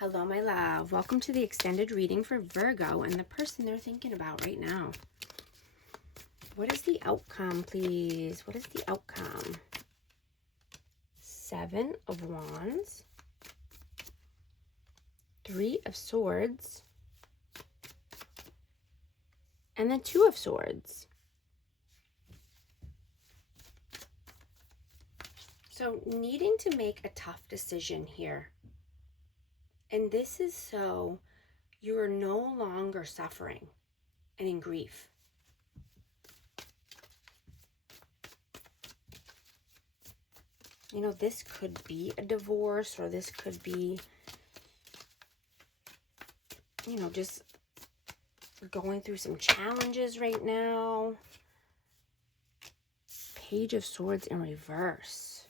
Hello, my love. Welcome to the extended reading for Virgo and the person they're thinking about right now. What is the outcome, please? What is the outcome? 7 of Wands, 3 of Swords, and then 2 of Swords. So needing to make a tough decision here. And this is so you are no longer suffering and in grief. You know, this could be a divorce, or this could be, you know, just going through some challenges right now. Page of Swords in reverse.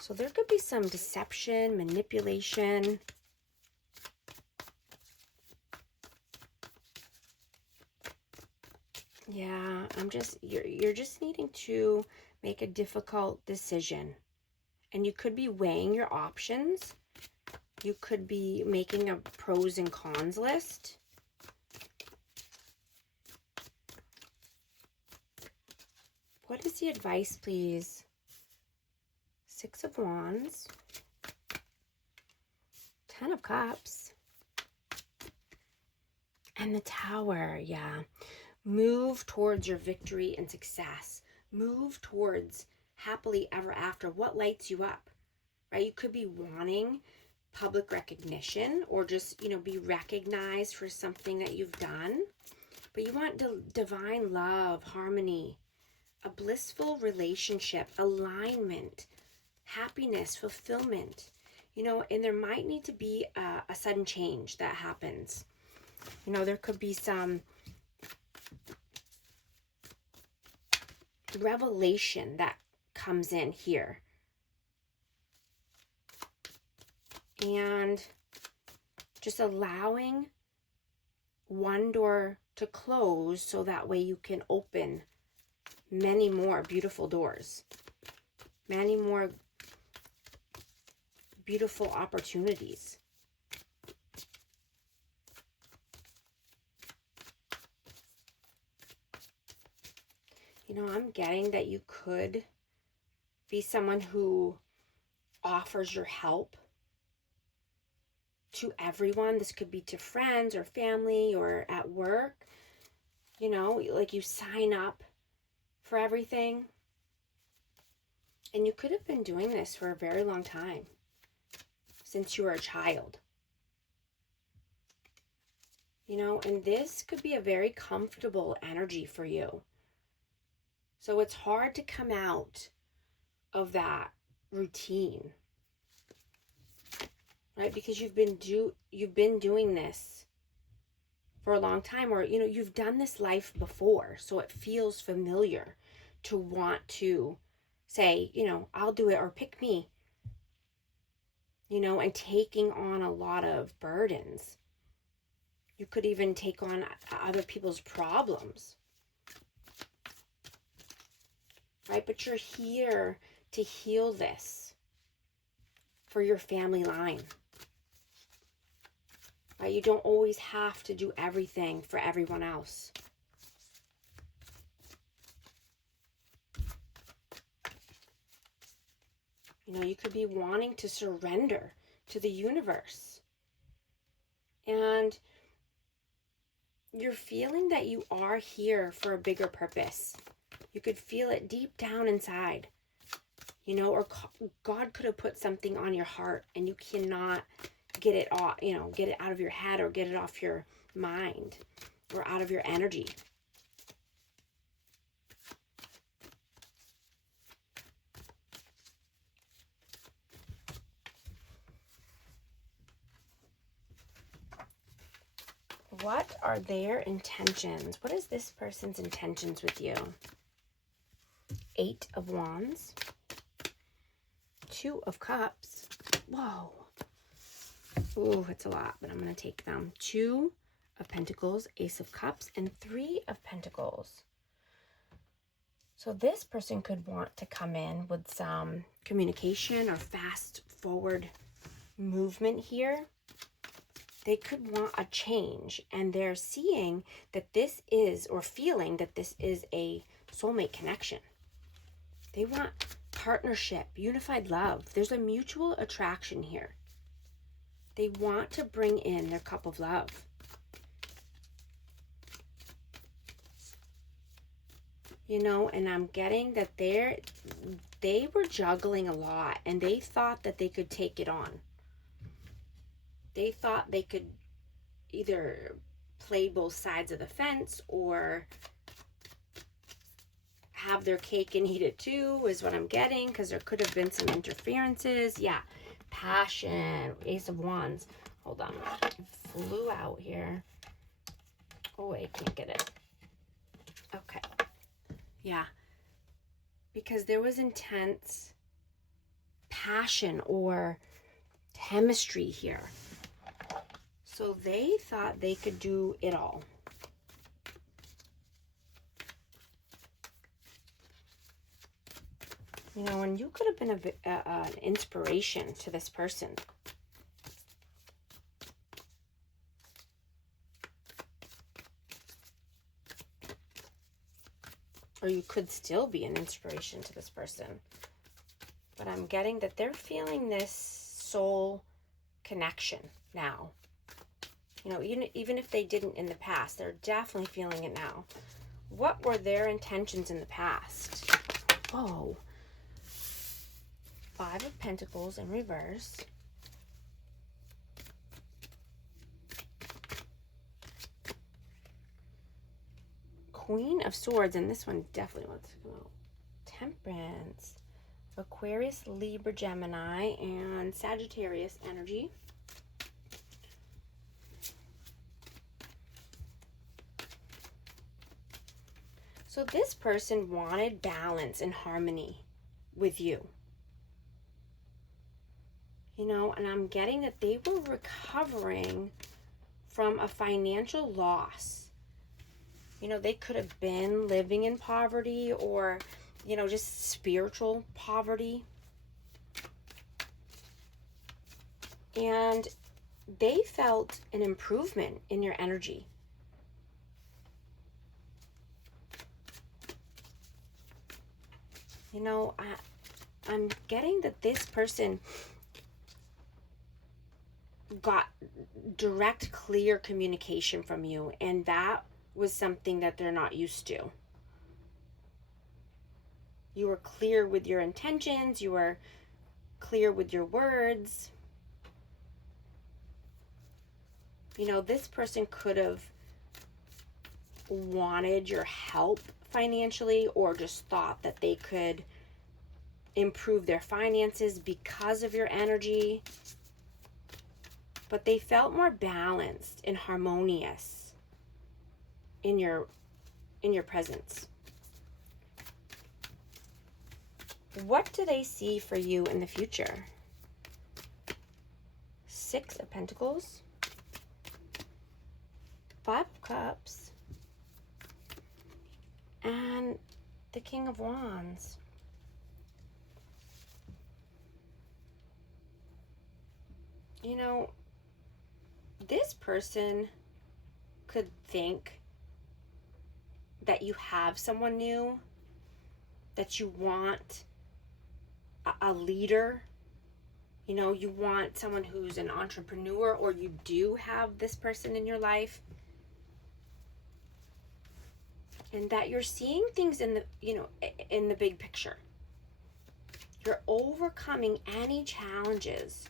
So there could be some deception, manipulation. Yeah, you're just needing to make a difficult decision. And you could be weighing your options. You could be making a pros and cons list. What is the advice, please? 6 of Wands, 10 of Cups, and the Tower. Yeah. Move towards your victory and success. Move towards happily ever after. What lights you up, right? You could be wanting public recognition, or just, you know, be recognized for something that you've done. But you want divine love, harmony, a blissful relationship, alignment, happiness, fulfillment, you know, and there might need to be a sudden change that happens. You know, there could be some revelation that comes in here. And just allowing one door to close so that way you can open many more beautiful doors, many more beautiful opportunities. You know, I'm getting that you could be someone who offers your help to everyone. This could be to friends or family or at work. You know, like you sign up for everything. And you could have been doing this for a very long time, since you were a child. You know, and this could be a very comfortable energy for you. So it's hard to come out of that routine, right? Because you've been doing this for a long time, or, you know, you've done this life before, so it feels familiar to want to say, you know, I'll do it, or pick me, you know, and taking on a lot of burdens. You could even take on other people's problems, right? But you're here to heal this for your family line, right? You don't always have to do everything for everyone else. You know, you could be wanting to surrender to the universe. And you're feeling that you are here for a bigger purpose. You could feel it deep down inside. You know, or God could have put something on your heart and you cannot get it off, you know, get it out of your head, or get it off your mind, or out of your energy. What are their intentions? What is this person's intentions with you? 8 of Wands, 2 of Cups. Whoa. Ooh, it's a lot, but I'm going to take them. 2 of Pentacles, Ace of Cups, and 3 of Pentacles. So this person could want to come in with some communication or fast forward movement here. They could want a change, and they're seeing that this is, or feeling that this is a soulmate connection. They want partnership, unified love. There's a mutual attraction here. They want to bring in their cup of love. You know, and I'm getting that they were juggling a lot, and they thought that they could take it on. They thought they could either play both sides of the fence or have their cake and eat it too, is what I'm getting, because there could have been some interferences. Yeah, passion, Ace of Wands. Hold on, it flew out here. Oh, I can't get it. Okay. Yeah, because there was intense passion or chemistry here. So they thought they could do it all. You know, and you could have been an inspiration to this person. Or you could still be an inspiration to this person. But I'm getting that they're feeling this soul connection now. You know, even if they didn't in the past, they're definitely feeling it now. What were their intentions in the past? Whoa. 5 of Pentacles in reverse. Queen of Swords, and this one definitely wants to come out. Temperance. Aquarius, Libra, Gemini, and Sagittarius energy. So this person wanted balance and harmony with you. You know, and I'm getting that they were recovering from a financial loss. You know, they could have been living in poverty or, you know, just spiritual poverty. And they felt an improvement in your energy. You know, I'm getting that this person got direct, clear communication from you, and that was something that they're not used to. You were clear with your intentions, you were clear with your words. You know, this person could have wanted your help financially, or just thought that they could improve their finances because of your energy. But they felt more balanced and harmonious in your presence. What do they see for you in the future? 6 of Pentacles, 5 of Cups, and the King of Wands. You know, this person could think that you have someone new, that you want a leader. You know, you want someone who's an entrepreneur, or you do have this person in your life. And that you're seeing things in the, you know, in the big picture. You're overcoming any challenges.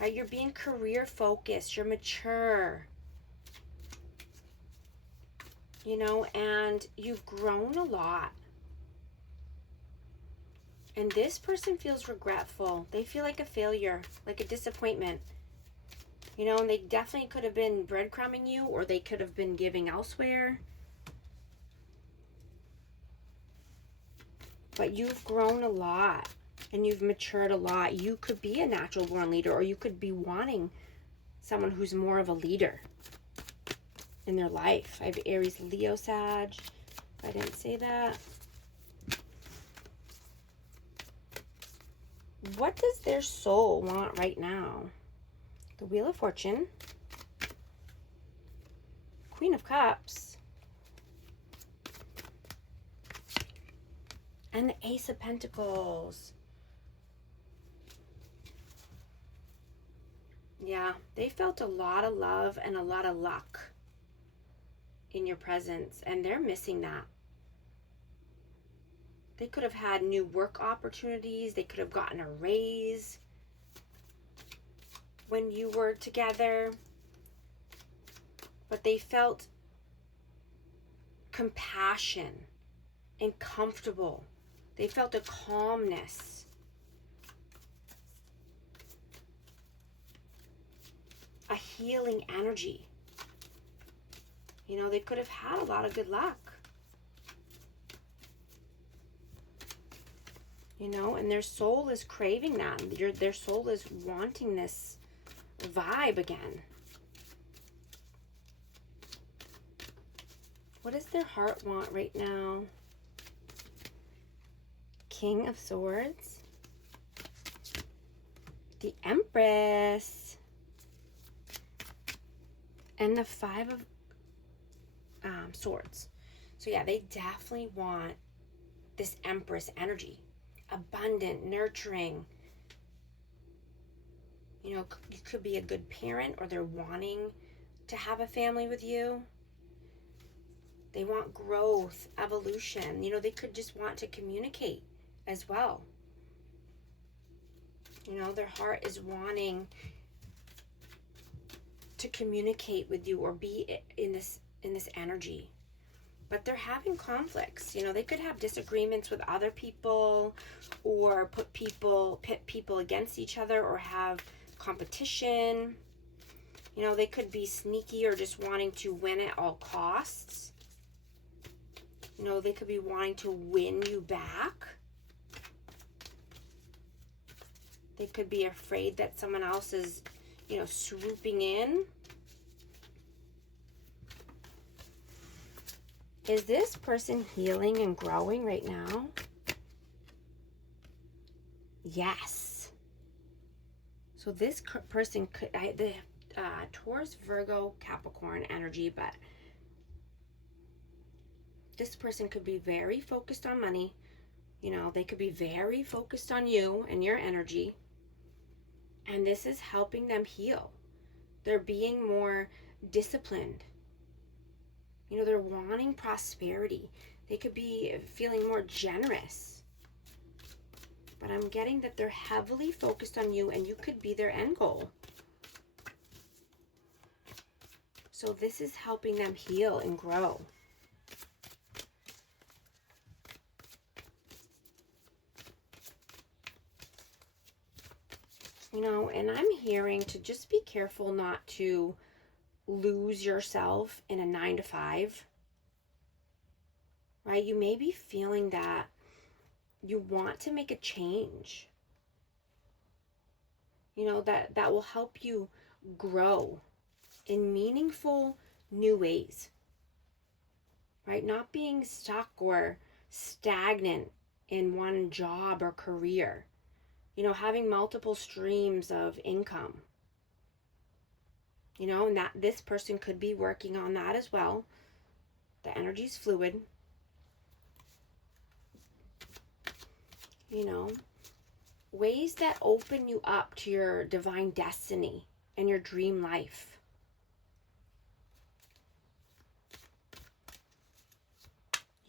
Right? You're being career focused, you're mature. You know, and you've grown a lot. And this person feels regretful. They feel like a failure, like a disappointment. You know, and they definitely could have been breadcrumbing you, or they could have been giving elsewhere. But you've grown a lot, and you've matured a lot. You could be a natural born leader, or you could be wanting someone who's more of a leader in their life. I have Aries, Leo, Sag. I didn't say that. What does their soul want right now? the Wheel of Fortune, Queen of Cups, and the Ace of Pentacles. Yeah, they felt a lot of love and a lot of luck in your presence, and they're missing that. They could have had new work opportunities. They could have gotten a raise when you were together. But they felt compassion and comfortable. They felt a calmness. A healing energy. You know, they could have had a lot of good luck. You know, and their soul is craving that. Their soul is wanting this vibe again. What does their heart want right now? King of Swords. The Empress. And the Five of Swords. So yeah, they definitely want this Empress energy. Abundant, nurturing. You know, you could be a good parent, or they're wanting to have a family with you. They want growth, evolution. You know, they could just want to communicate as well. You know, their heart is wanting to communicate with you or be in this energy. But they're having conflicts. You know, they could have disagreements with other people, or pit people against each other, or have competition. You know, they could be sneaky or just wanting to win at all costs. You know, they could be wanting to win you back. They could be afraid that someone else is, you know, swooping in. Is this person healing and growing right now? Yes. So this person could, Taurus, Virgo, Capricorn energy, but this person could be very focused on money. You know, they could be very focused on you and your energy. And this is helping them heal. They're being more disciplined. You know, they're wanting prosperity. They could be feeling more generous. But I'm getting that they're heavily focused on you, and you could be their end goal. So this is helping them heal and grow. You know, and I'm hearing to just be careful not to lose yourself in a 9-to-5, right? You may be feeling that you want to make a change, you know, that will help you grow in meaningful new ways, right? Not being stuck or stagnant in one job or career, you know, having multiple streams of income. You know, and that this person could be working on that as well. The energy's fluid. You know, ways that open you up to your divine destiny and your dream life.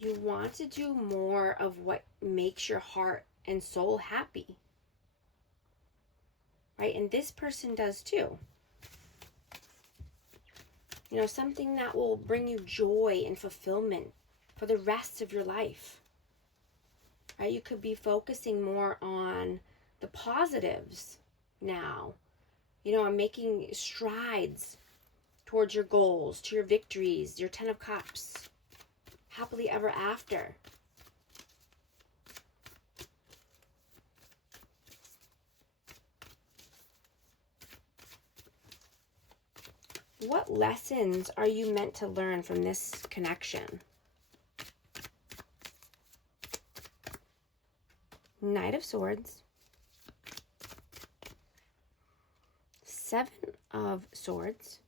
You want to do more of what makes your heart and soul happy, right? And this person does too. You know, something that will bring you joy and fulfillment for the rest of your life, right? You could be focusing more on the positives now, you know, and making strides towards your goals, to your victories, your 10 of Cups, happily ever after. What lessons are you meant to learn from this connection? Knight of Swords, Seven of Swords.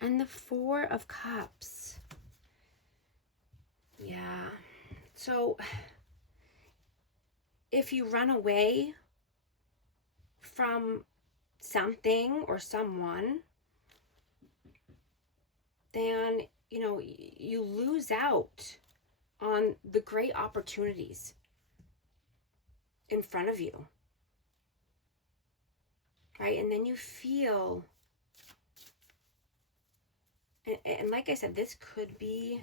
And the Four of Cups. Yeah. So if you run away from something or someone, then, you know, you lose out on the great opportunities in front of you. Right? And then you feel, and like I said, this could be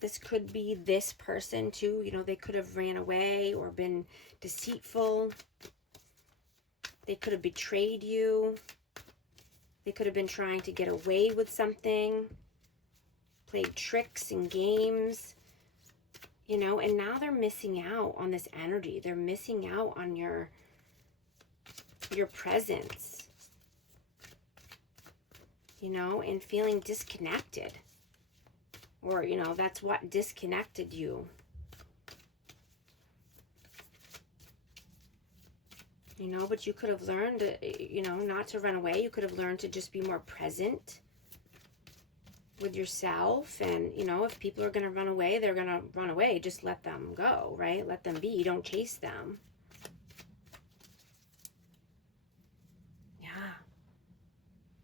this person too. You know, they could have ran away or been deceitful. They could have betrayed you. They could have been trying to get away with something, played tricks and games, you know, and now they're missing out on this energy. They're missing out on your presence, you know, and feeling disconnected. Or, you know, that's what disconnected you. You know, but you could have learned, you know, not to run away. You could have learned to just be more present with yourself. And, you know, if people are going to run away, they're going to run away. Just let them go, right? Let them be. Don't chase them. Yeah.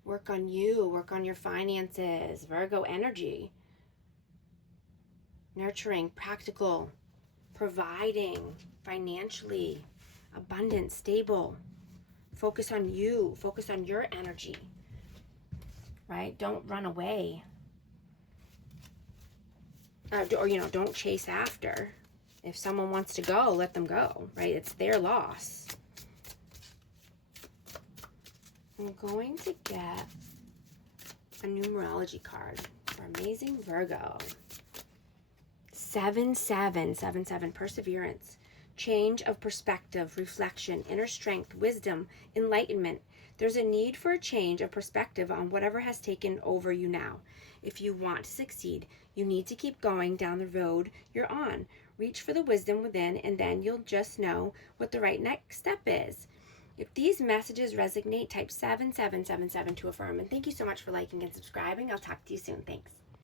Work on you. Work on your finances. Virgo energy. Nurturing, practical, providing financially, abundant, stable. Focus on you. Focus on your energy, right? Don't run away. Or, you know, don't chase after. If someone wants to go, let them go, right? It's their loss. I'm going to get a numerology card for amazing Virgo. 7-7, perseverance, change of perspective, reflection, inner strength, wisdom, enlightenment. There's a need for a change of perspective on whatever has taken over you now. If you want to succeed, you need to keep going down the road you're on. Reach for the wisdom within, and then you'll just know what the right next step is. If these messages resonate, type 7777 to affirm. And thank you so much for liking and subscribing. I'll talk to you soon. Thanks.